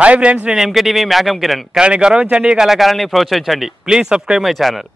Hi friends, నేను MK TV మేఘం కిరణ్. కళని గౌరవించండి, కళాకారాన్ని ప్రోత్సహించండి. Please subscribe my channel.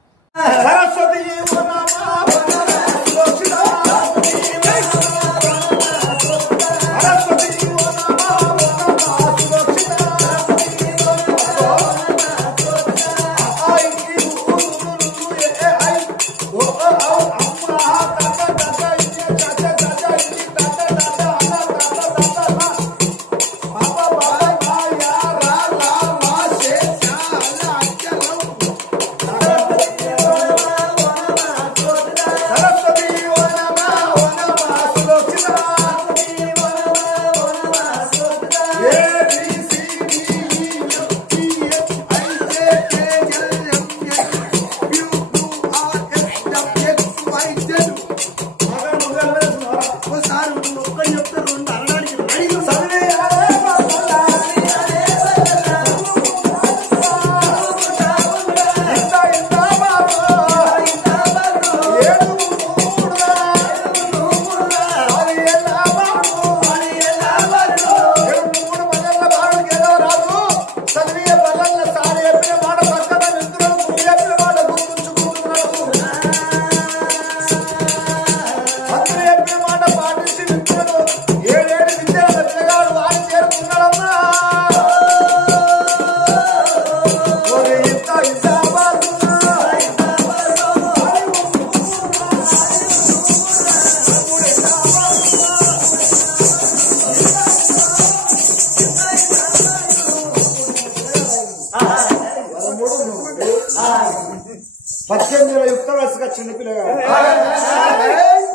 యుక్త వయసుగా చిన్న పిల్లగా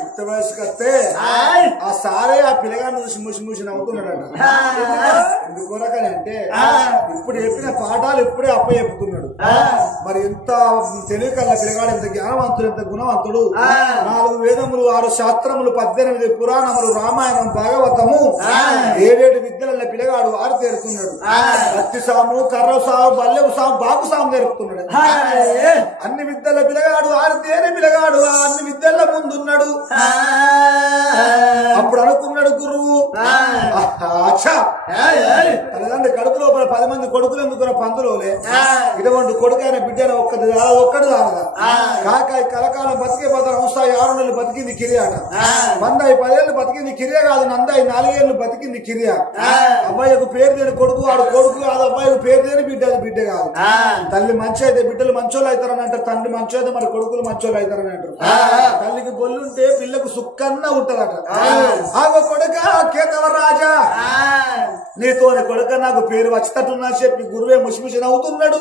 యుక్త వయసుకి వస్తే ఆ సారే ఆ పిల్లగాన్ని చూసి ముసి ముసి నవ్వుతున్నాడట. ఎందుకొరకని అంటే ఇప్పుడు చెప్పిన పాఠాలు ఇప్పుడే అప్ప చెప్పుకున్నాడు. మరి ఎంత తెలివి కల్లా పిల్లగాడు, ఎంత జ్ఞానవంతుడు, ఎంత గుణవంతుడు. 4 వేదములు, 6 శాస్త్రములు, 18 పురాణములు, రామాయణం, భాగవతము, 7 విద్యల పిల్లగాడు ఆరు తెరుతున్నాడు. కత్తి సాము, కర్ర సాము, బల్లెవు సాము, బాకు సాము తెరుపుతున్నాడు. అన్ని విద్యల పిల్లగాడు ఆరు తేని పిల్లగాడు అన్ని విద్యల ముందున్నాడు. అప్పుడు అనుకున్నాడు గురువు, తల్లిదండ్రి కడుపు లోపల 10 మంది కొడుకులు ఎందుకున్న పందులోలే ఇటువంటి కొడుకైన బిడ్డను ఒక్కడు కాదా కాకాయ కలకాలం బతికే బతలు అవసాయి 6 నెలలు బతికింది కిరియాట. మందాయి 10 ఏళ్ళు బతికింది కిరియా కాదు, నందాయి 4 ఏళ్ళు బతికింది కిరియా. అబ్బాయికు పేరు దేని కొడుకు వాడు కొడుకు కాదు, అబ్బాయికి పేరు దేని బిడ్డ అది బిడ్డ కాదు. తల్లి మంచి అయితే బిడ్డలు మంచోళ్ళు అవుతారని అంటారు, తండ్రి మంచి అయితే మరి కొడుకులు మంచోళ్ళు అవుతారని అంటారు. తల్లికి బొల్లుంటే పిల్లకు సుక్కన్నా ఉంటదట. ఆగో కొడుక కేతవ రాజా, నీతోని కొడుక నాకు పేరు వచ్చేటట్టున్నా చెప్పి గురువే ముసిముసి నవ్వుతున్నాడు.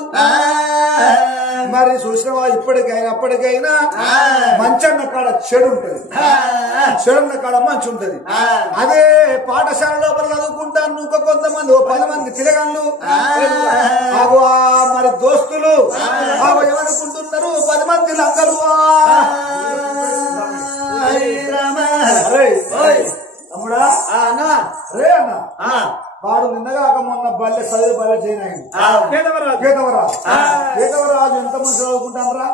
మరి చూసినవా ఇప్పటికైనా అప్పటికైనా మంచన్న కాడ చెడు ఉంటది, చెడున్న కాడ మంచి ఉంటది. అదే పాఠశాల లోపల చదువుకుంటాను ఇంకా కొంతమంది 10 మంది పిల్లగాళ్ళు ఆగో మరి దోస్తులు ఆగో ఏమనుకుంటున్నారు 10 మంది లంగలు. తమ్ముడా రే అన్న వాడు నిన్నగాక మొన్న బల్లె చదివి బల్లె చేయనాయండి. కేతవరాజు ఎంత మంది చదువుకుంటానరా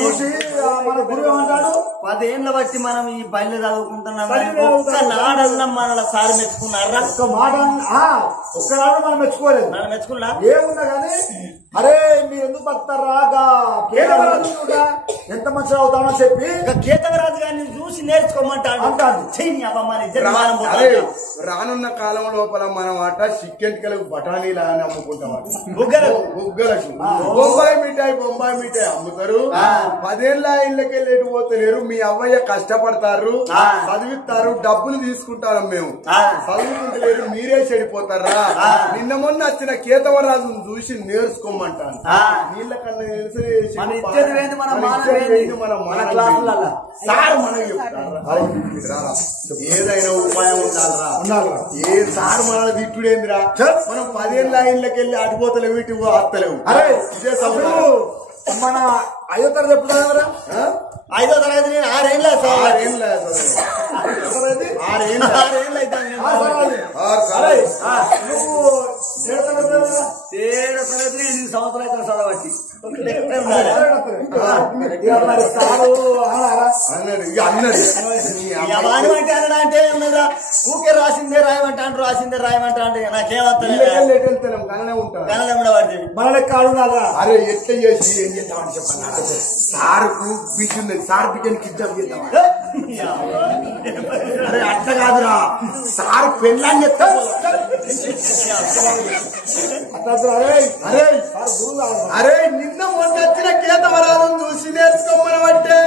చూసి మన గురువు ఏమంటాడు, 10 ఏళ్ళ బట్టి మనం ఈ బయలు చదువుకుంటున్నాం. నాడన్నా మనల్ని సారి మెచ్చుకున్నారా? ఒక్క మాట ఒక్కనాడు మనం మెచ్చుకోలేదు. మనం మెచ్చుకున్నా ఏమున్నా కానీ అరే మీరు ఎందుకు బతారా కేతవరాజు ఎంత మంచి అవుతామో చెప్పి కేతవరాజు గారిని చూసి నేర్చుకోమంటాడు అంటాడు. రానున్న కాలం లోపల మనం అట చికెన్కి బఠానీలా అని అమ్ముకుంటాం. బొంబాయి మిఠాయి అమ్ముతారు. 10 ఏళ్ళ ఇళ్ళకెళ్ళి పోతలేరు. మీ అవ్వయ్య కష్టపడతారు, చదివిస్తారు, డబ్బులు తీసుకుంటారు. మేము చదువుకుంటలేరు, మీరే చెడిపోతారా? నిన్న మొన్న వచ్చిన కేతవరాజును చూసి నేర్చుకోమంటాను. నీళ్ళ కన్నా ఏదైనా ఉపాయం ఉండాలరా? ఏ సార్ మన తిట్టుడేందిరా? మనం 10 ఏళ్ళ ఇళ్ళకెళ్ళి అటుపోతలేవు, ఇటు ఆస్తలేవు. అరే మన 5వ తరగతి చెప్తున్నారా? 5వ తరగతి 6 ఏళ్ళ సంవత్సరాలు చదవచ్చి అన్నాడు. వాని అంటే అనడా అంటే ఉన్నదా ఊకే రాసిందే రాయమంటాడు రాసిందే రాయమంటాడు నాకేమవుతుంది కన్నడ పడుతుంది మన కాడు అరే ఎట్లా చేసి ఏం చేద్దామని చెప్పండి సార్కు బిడ్డ ఉన్నది సార్ బిడ్డని కిడ్నాప్ చేద్దామా అరే అట్లా కాదురా సార్ పెళ్ళాన్ని చెప్తా అరే నిన్న మొన్న వచ్చిన కేతవరాలను చూసి నేర్చుకోమనబట్టే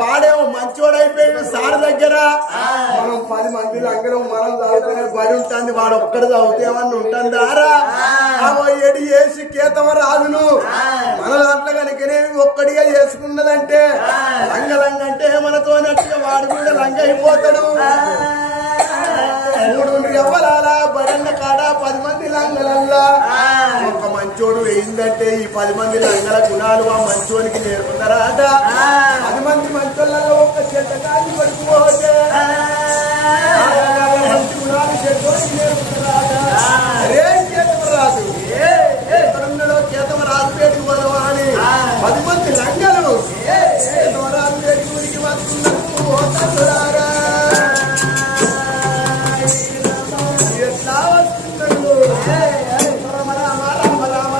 వాడేమో మంచోడైపోయాడు సార్ దగ్గర మనం 10 మంది అందరం మనం చదువుకునే బడి ఉంటుంది వాడు ఒక్కడు చదువుతేమన్నా ఉంటుందారా ఎడి చేసి కేతవరాదును మన దాంట్లో కనుకనే ఒక్కడిగా చేసుకున్నదంటే లంగ అంటే మనతో నట్టుగా వాడు కూడా లంగ అయిపోతాడు 3 ఎవ్వరాల బడన్న కాడ 10 మంది లంగలల్లా ఒక మంచోడు వేయిందంటే ఈ 10 మంది లంగల గుణాలు ఆ మంచోనికి నేర్పుతారాట 10 మంది మంచోళ్ళలో ఒక్క చెడ్డగాని పడుకోతే మంచి గుణాలు చెడ్డోనికి నేర్పుతారాట అరే కేతవరాదు ఎక్కడున్నాడో కేతవరాదు పేటికి పోదవా అని 10 మంది లంగలు కేతవరాదు పేటికి ఊరికి వస్తున్నారు ఎట్లా వస్తున్నాడు రామ రామ రామ రామ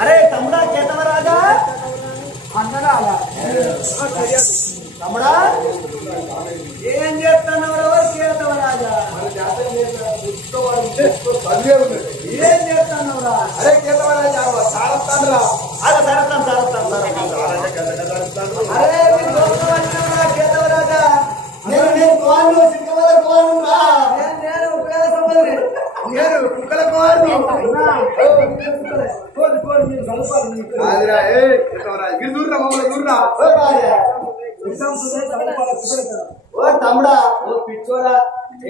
అరే తమ్ముడా కేతవరాజా అన్నడా తమ్ముడా ఏం చేస్తున్నావు కేతవరాజా ఏం చేస్తున్నావురా అరే కేతవరాజా సారస్తాను అరే కేతవరాజా నేను కుక్కల కుమారు తమ్ముడా పిచ్చోడా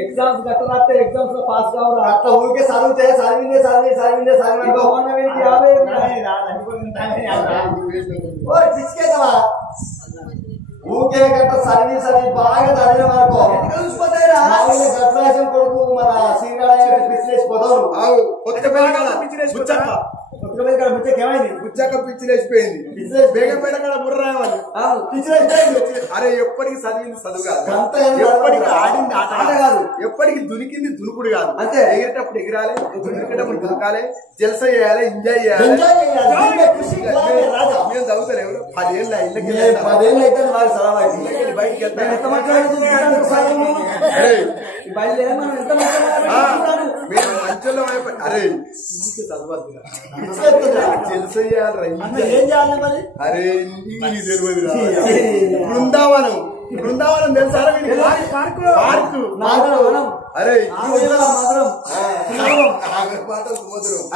ఎగ్జామ్స్ గట్ట రాస్తే ఎగ్జామ్స్ లో పాస్ కావురా అట్లా ఊరికే చదివితే పిచ్చుకేదవా ఊకే గట్ట సర్వీస్ అది బాగా చదివిన వరకు గట్రాసం కొడుకు మన శ్రీరాడ పిచ్చిలేసిపోతావు బుచ్చక్క పిచ్చిలేసిపోయింది బేగంపేట కాడ బుర్ర రావాలి అరే ఎప్పటికి చదివింది చదువు కాదు ఎప్పటికి ఆడింది ఆట కాదు ఎప్పటికి దునికింది దునుకుడు కాదు అంతే ఎగిరేటప్పుడు ఎగిరాలి దునికేటప్పుడు దునకాలి జలస చేయాలి ఎంజాయ్ చేయాలి మేము చదువుతారు ఎవరు 10 ఏళ్ళ ఇళ్ళకి అయితే బయటికి మేము మంచంలో అరే చదవద్దు జలస చేయాలి ఏం చేయాలి మరి అరే తెలియదు బృందావనం తెలుసా పార్కు అరే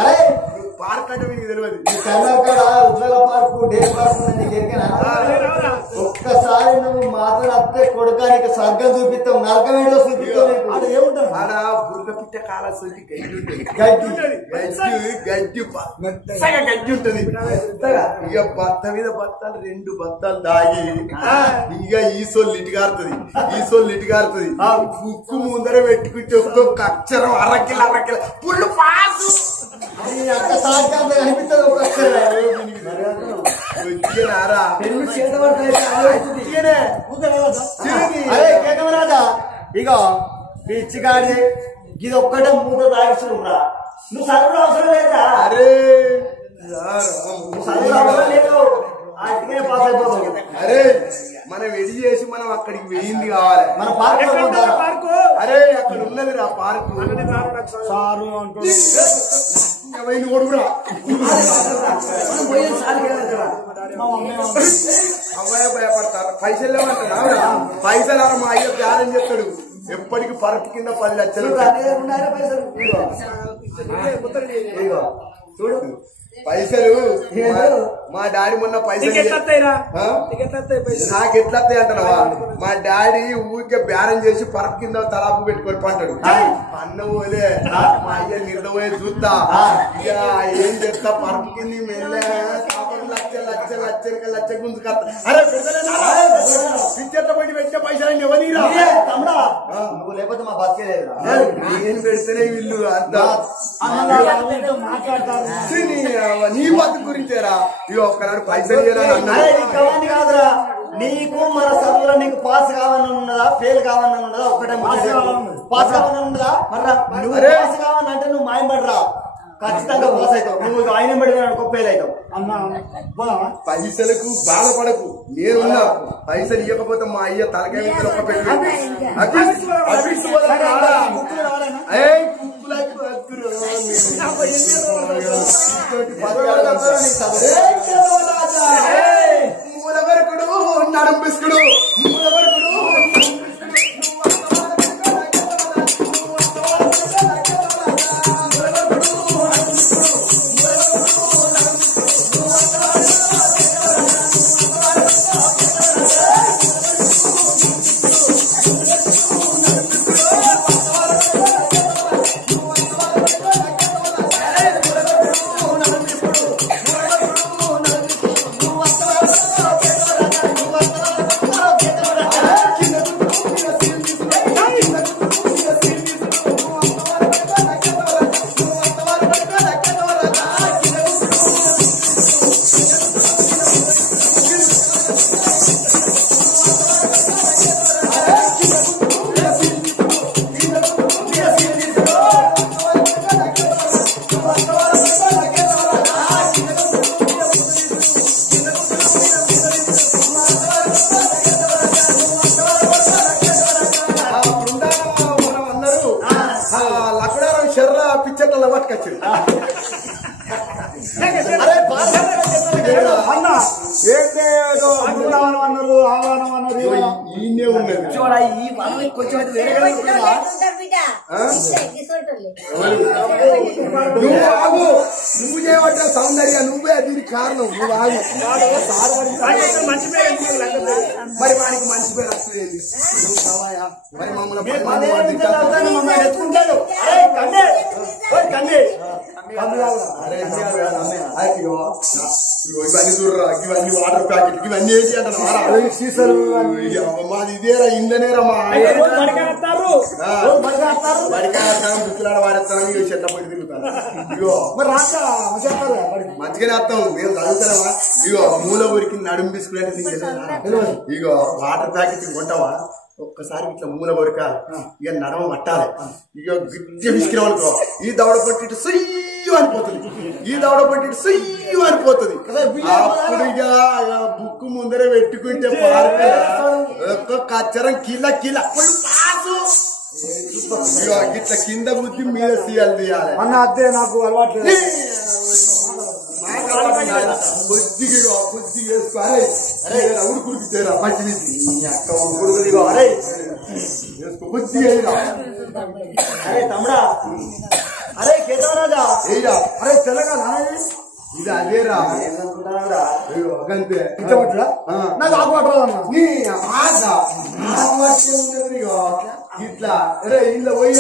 అరే పార్క్ అంటే మీకు తెలియదు ఉజ్వల పార్కు డే పార్కు ఒక్కసారి నువ్వు మాత్రం అత్తే కొడుకానికి స్వర్గం చూపిస్తాం నరకం ఏంటో చూపిస్తాం అది ఏముంటారు ఆడ బుర్ర పిట్ట కాలసరికి గడ్డి ఉంటది ఇక బత్త మీద బత్తాలు 2 బత్తాలు దాగి ఇక ఈసోళ్ళు ఇటుగారుతుంది ఉక్కు ముందర పెట్టుకుంటే ఒక్కొక్క అక్షరం అరకిల పుల్లు పాసు అనిపిస్తుంది ఒక కేతవరాజా ఇగో పిచ్చిగాడి ఇది ఒక్కటే మూత తాగిస్తున్నా నువ్వు చదువు అవసరం లేదా? అరే నువ్వు చదువు అవసరం లేదు, అటుకే పాస్ అయిపోతావు. అరే మనం ఎడి చేసి మనం అక్కడికి వెయ్యింది కావాలి. మన పార్కు అరే అక్కడ ఉన్నది రా పార్కు. సారు అంటుంది కొడుకురా అమ్మాయి భయపడతారు. పైసలు లేవంటారా? పైసలు మా అయ్య బ్యాలెన్స్ చెప్తాడు. ఎప్పటికి పరపు కింద 10 లక్షలు చూడు పైసలు. మా డాడీ మొన్న పైసలు నాకు ఎట్లా వస్తాయి అంటావా? మా డాడీ ఊరికే బేరం చేసి పరపు కింద తలాపు పెట్టుకొని పంటాడు. అన్న పోలే మా అయ్య నిర్దపోయే చూద్దా ఇక ఏం చేస్తా పరపు కింద మెల్లె లక్ష గుంజుకొస్తా. అరే పిచ్చట్ల పడి పెట్టే పైసలు ఎవరిరా తమ్ముడా? నువ్వు లేకపోతే మా బతికేలేదు. నేను పెడితేనే వీళ్ళు అంతా నీ బతుకు గురించేరా. ఇక ఒక్కనాడు పైసలు ఇవన్నీ కాదురా, నీకు మన చదువులో నీకు పాస్ కావాలని ఉన్నదా ఫెయిల్ కావాలని ఉన్నదా? ఒకటే పాస్ కావాలని ఉన్నదా? మర్రా నువ్వు పాస్ కావాలని అంటే నువ్వు మాయపడరా, ఖచ్చితంగా పాస్ అవుతావు. నువ్వు ఆయన పడిన అనుకో ఫెయిల్ అవుతావు. పైసలకు బాధపడకు, నేనున్నా. పైసలు ఇవ్వకపోతే మా అయ్య తలకాయ ఒక పెట్టి మూలవరకుడు నడంపిస్తుడు మూలవరకుడు నువ్వు చేయబడ్డ సౌందర్య నువ్వే దీనికి కారణం. నువ్వు ఆగు. మరి వానికి మంచి పేరు వస్తుంది. మరి మమ్మల్ని ఇవన్నీ చూడరా, ఇవన్నీ వాటర్ ప్యాకెట్ ఇవన్నీ ఏంటి అంటారు సీసాలు. మాది ఇదేరా ఇందనేరా మా దుక్కులాడ వారేస్తారని చెట్ల పడి తిరుగుతాను. ఇగో మంచిగానే వస్తాం మేము చదువుతారా. ఇగో మూల ఊరికి నడుము తీసుకునే ఇగో వాటర్ ప్యాకెట్ కొంటావా? ఒక్కసారి ఇట్లా మూల కొరక ఇక నడమ పట్టాలి. ఇక గట్టిగా విసికినాం అనుకో ఈ దవడ పట్టి సయ్యు అనిపోతుంది, ఈ దవడ పట్టి సయ్యు అనిపోతుంది. అప్పుడు ఇక బుక్ ముందరే పెట్టుకుంటే ఒక్కొక్క అక్షరం కిల కిల ఇట్లా కింద బుద్ధి మీద సీయాలి తీయాలి అన్న. అదే నాకు అలవాటు కొద్దిగా కొద్దిగా వేసుకోవాలి. ఉడు కురికితేరా పచ్చి అక్క కొద్దిగా. అరే తమ్ముడా, అరే కేతవరాజా, అరే తెలంగాణ ఇది అదేరా అంతే. నాకు ఆకుపట్టరాదన్న ఇట్లా అరే ఇలా పోయి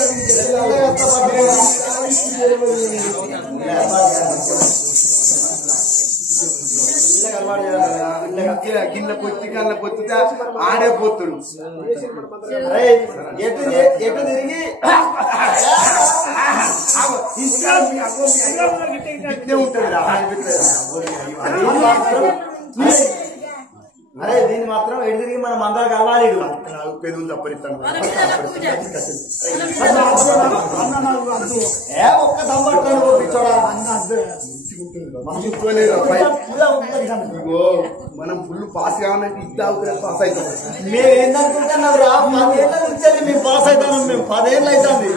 గిన్నె పొత్తి కళ్ళ పొత్తితే ఆడే పోతుడు. ఎటు తిరిగి ఉంటాడు. అరే దీన్ని మాత్రం ఎడిదిరిగి మనం అందరూ కలవాలి పెదవులు తప్పరిస్తాను ఒక్క దమ్మట్టాడు ఇగో మనం ఫుల్ పాస్ కావాలంటే ఇద్దరు పాస్ అవుతాం. మేము ఏందనుకుంటున్నాం రా 10 ఏళ్ళ నుంచి మేము పాస్ అవుతాం. మేము 10 ఏళ్ళు అవుతుంది.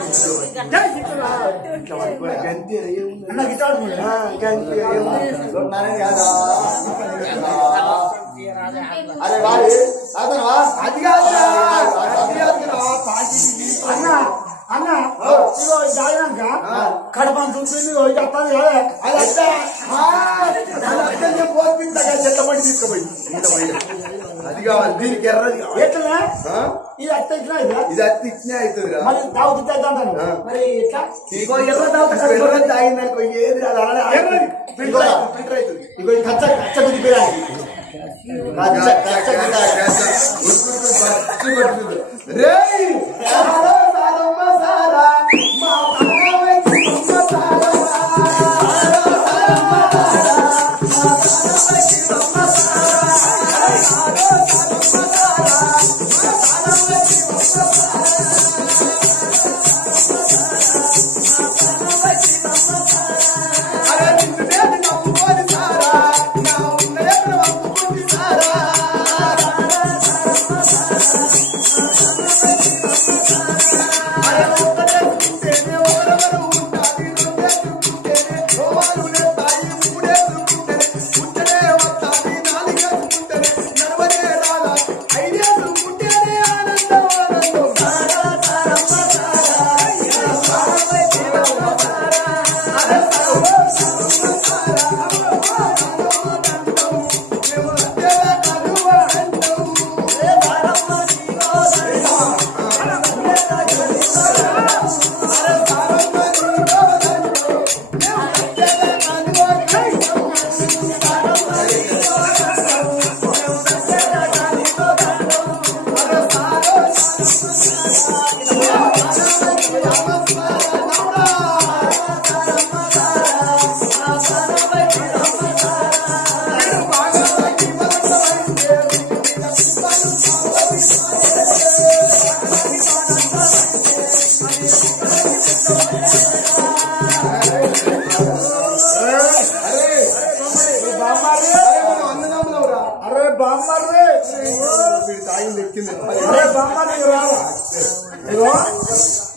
అరే వాడి అది కాదు అన్న తాగినాక కడప చూపింది చెప్తాను కదా అది పోతుండగా చెత్తపడి తీసుకుపోయి అది కావాలి. దీనికి ఎర్రది ఎట్లా ఇది అత్త ఇట్లా ఇది అత్తి ఇచ్చినే అవుతుంది మరి తాగుతుంటే మరి ఎట్లా ఎర్ర తాగిందనుకో ఏది రాదు ఫిల్టర్ అవుతుంది. ఇగో కచ్చ కుదిపోయాలి రే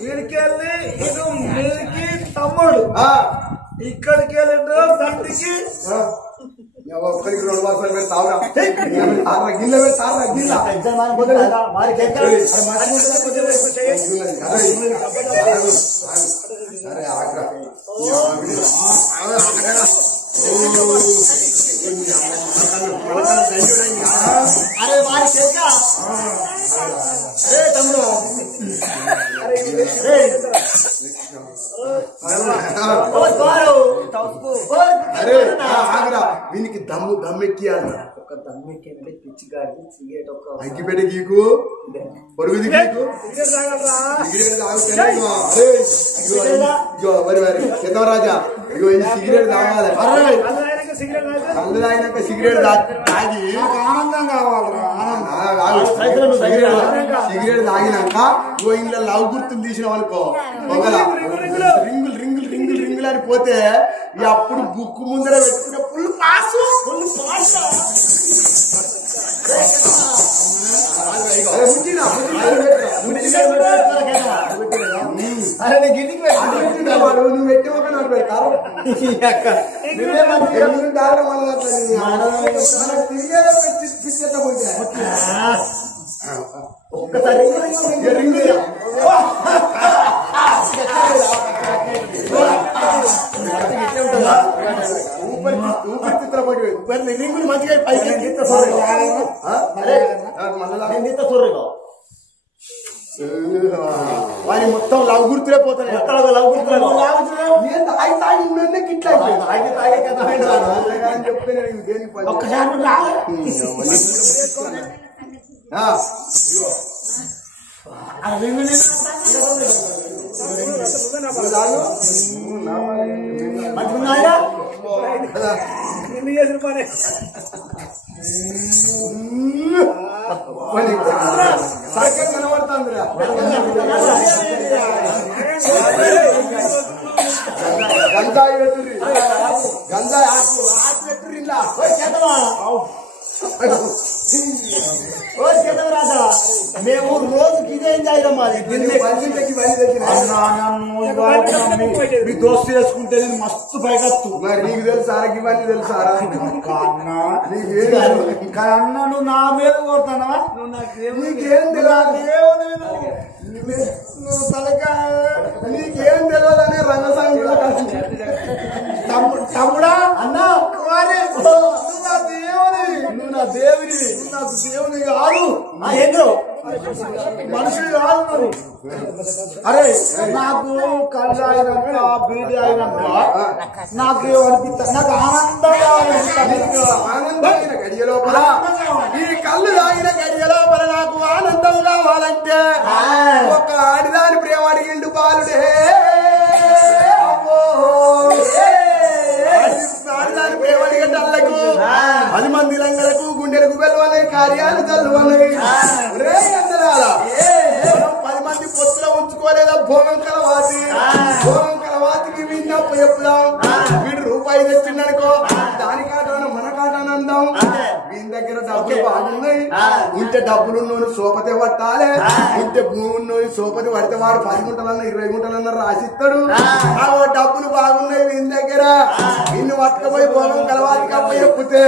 ఈడికెళ్ళి ఇది మీకి తమ్ముడు ఇక్కడికి వెళ్ళిండ్రు తండ్రికి ఒక్కడికి 2 బాసాలు పెట్టి తావురా గిల్ల పెట్టి తావురా గిల్ల అరే ఆగ్రా అరే వారి చెక్క తమ్ముడు అరే ఆగ్రా వీనికి దమ్మెక్కియాలి ఒక దమ్మెక్కి పిచ్చి గాడి సిగరెట్ ఒక అగ్గిపెట్టి గీకు పొరుగుది గీకు సిగరెట్ తాగుతాను రాజా ఇగో ఈ సిగరెట్ తాగాలి కళ్ళు తాగినాక సిగరెట్ తాగి ఆనందం కావాలరా సిగరెట్ తాగినాక ఇగో ఇంట్లో లవ్ గుర్తులు తీసిన వాళ్ళకో పొగల రింగులు రింగులు రింగులు రింగులు అని పోతే అప్పుడు బుక్కు ముందర పెట్టుకునే ఫుల్ పాసు నువ్వు పెట్టి ఒక నాకు పెడతారు ఒక్కసారి ఊపిరితిత్తుల పడి రింగులు మంచిగా పైకి వారి మొత్తం లవ్ గుర్తులే పోతాయి లవ్ గుర్తులు గిట్లా అని చెప్తే నేను దేనికి మంచిగున్నాయా నిన్ను చేసిన పని సరిగ్గా కనబడుతుందిరా గంజాయి పెట్టుర్రి గంజాయి ఆకు పెట్టుర్రి ఇలా రాజా మేము రోజుకి ఇదే ఎంజాయ్ మాది మీ దోస్తు చేసుకుంటే నేను మస్తు పైకత్తు మరి నీకు తెలుసారా ఇవన్నీ తెలుసారా అన్న నువ్వు నా మీద కోరుతానవా నీకేం తెలియదు నీకేం తెలియదనే రంగసాంగుల తమ్ముడా అన్న నువ్వు నా దేవుని నాకు దేవుని కాదు ఏంద్రో మనుషులు కాదు నువ్వు అరే నాకు కళ్ళు అయినాక బీడి అయినాక నాకు ఏమనిపిస్తా నాకు ఆనందంగా ఆనందమైన గడియ లోపల ఈ కళ్ళు తాగిన గడియ లోపల నాకు ఆనందం కావాలంటే ఒక ఆడిదాని ప్రేమ అడిగిండు బాలుడే ఆడిదాని ప్రేమ అడిగేటల్లకు 10 మంది లంగలకు గుండెలకు వెళ్ళవని కార్యాలు చల్లువన్నాయి రే అందరాల 10 మంది పొత్తులో ఉంచుకోలేదా భోగం కలవాతికి విన్నప్పు చెప్పుదాం వీడు రూపాయి తెచ్చిండనుకో దాని కాటాను మన కాటాను అందాం వీని దగ్గర డబ్బులు బాగున్నాయి ఉంటే డబ్బులు ఉన్నోని సోపతి పట్టాలి ఉంటే భూమి ఉన్నోని సోపతి పడితే వాడు 10 గుంటలన్నా 20 గుంటలన్నా రాసిస్తాడు డబ్బులు బాగున్నాయి వీని దగ్గర వీళ్ళు పట్టుకపోయి భోగం కలవాతికి అప్ప చెప్పుతే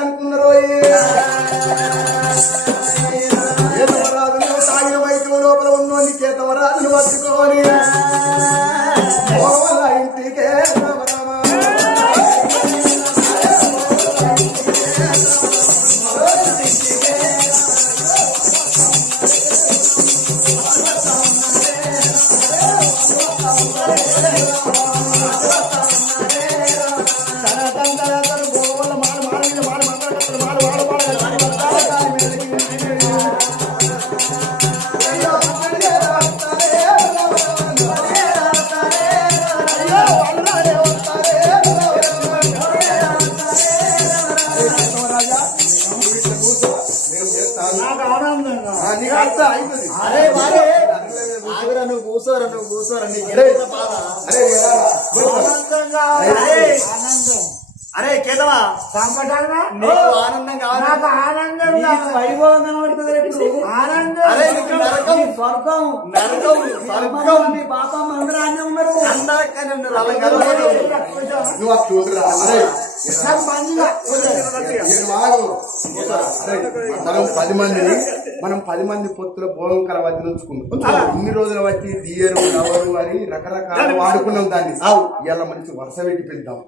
అనుకున్నారు కేతవరాజును తాగిన వైద్యుల లోపల ఉన్నోని కేతవరాజును పట్టుకోని ఇంటికే అరే ఆగరా నువ్వు కూసోరా అరే కేదవా నీకు ఆనందం కావాలి వైభవంగా నువ్వు చూడరా మనం 10 మంది పొత్తుల భోగం కలవద్ద ఉంచుకున్నాం ఇన్ని రోజుల బట్టి దియరు నవరు అని రకరకాల వాడుకున్నాం దాన్ని ఇలా మంచి వరుస పెట్టి పెడతాం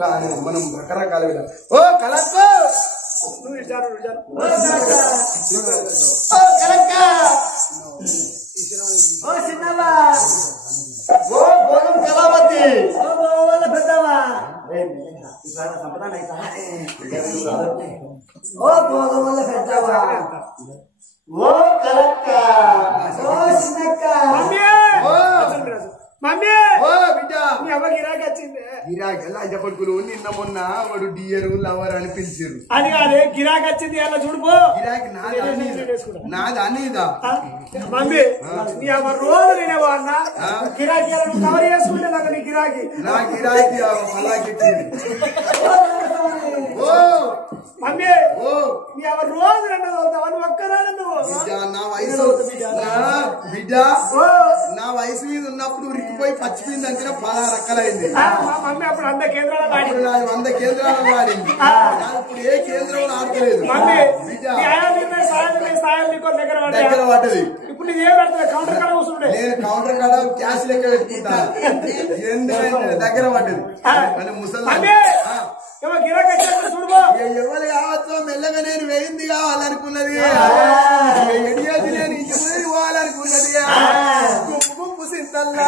కానీ మనం రకరకాల ఓ కలక్క చిన్నవా ఓ భోగం కళావతి పెద్దవా ఓ భోగం వల్ల పెద్దవా ఓ కలక్క ఓ చిన్నక్క మమ్మీ ఓ బిడ్డ మీ అవ్వ గిరాకీ వచ్చింది గిరాకీ ఎలా చెప్పడుకులు నిన్న మొన్న వాడు డియరు లవర్ అని పిలిచారు అది కాదే గిరాకీ వచ్చింది అలా చూడుకో గిరాకీ నాది అనేదా మమ్మీ నీ అవ్వ రోజు నేనేవో అన్న గిరాకీ నువ్వు కవర్ చేసుకుంటే నాకు నీ గిరాకీ నా గిరాకీ అలాగే ఓ మమ్మీ ఓ నీ అవ్వ రోజు రెండు చదువుతావు ఒక్కరాడు నువ్వు నా వయసు బిడ్డ నా వయసు మీద ఉన్నప్పుడు ఉరికిపోయి పచ్చిపోయింది అంటే 16 రకాలైంది మమ్మీ అప్పుడు 100 కేంద్రాలు వాడింది 100 కేంద్రాలు వాడింది ఇప్పుడు ఏ కేంద్రం ఆడలేదు మమ్మీ బిడ్డ దగ్గర పడ్డది ఇప్పుడు నీది ఏం పెడతా కౌంటర్ కాడ కూర్చుంటే నేను కౌంటర్ కాడ క్యాష్ లెక్క పెట్టుకుంటా ఎందుకంటే దగ్గర పడ్డది కానీ ముసలి గిరాకీ చూడుకో ఎవరు కావచ్చో మెల్లగా నేను వేయింది కావాలనుకున్నది నేను ఇంటి పోవాలనుకున్నది గుంపు గుంపు సింతల్లా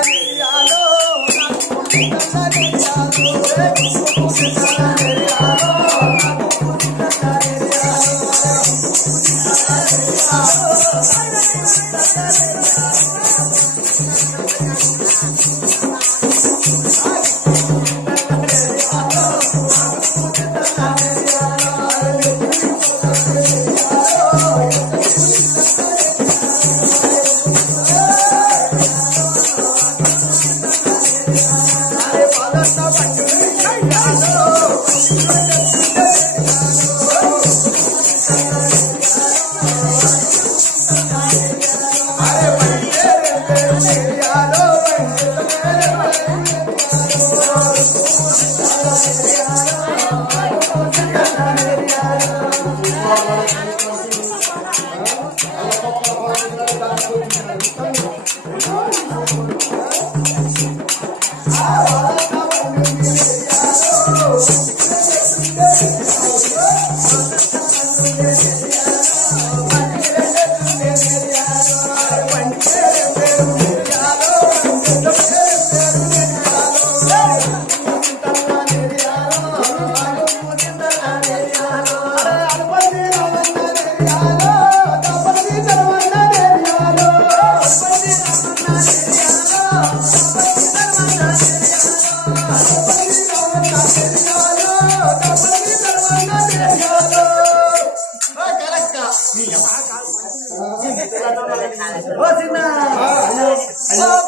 ఓ చిన్న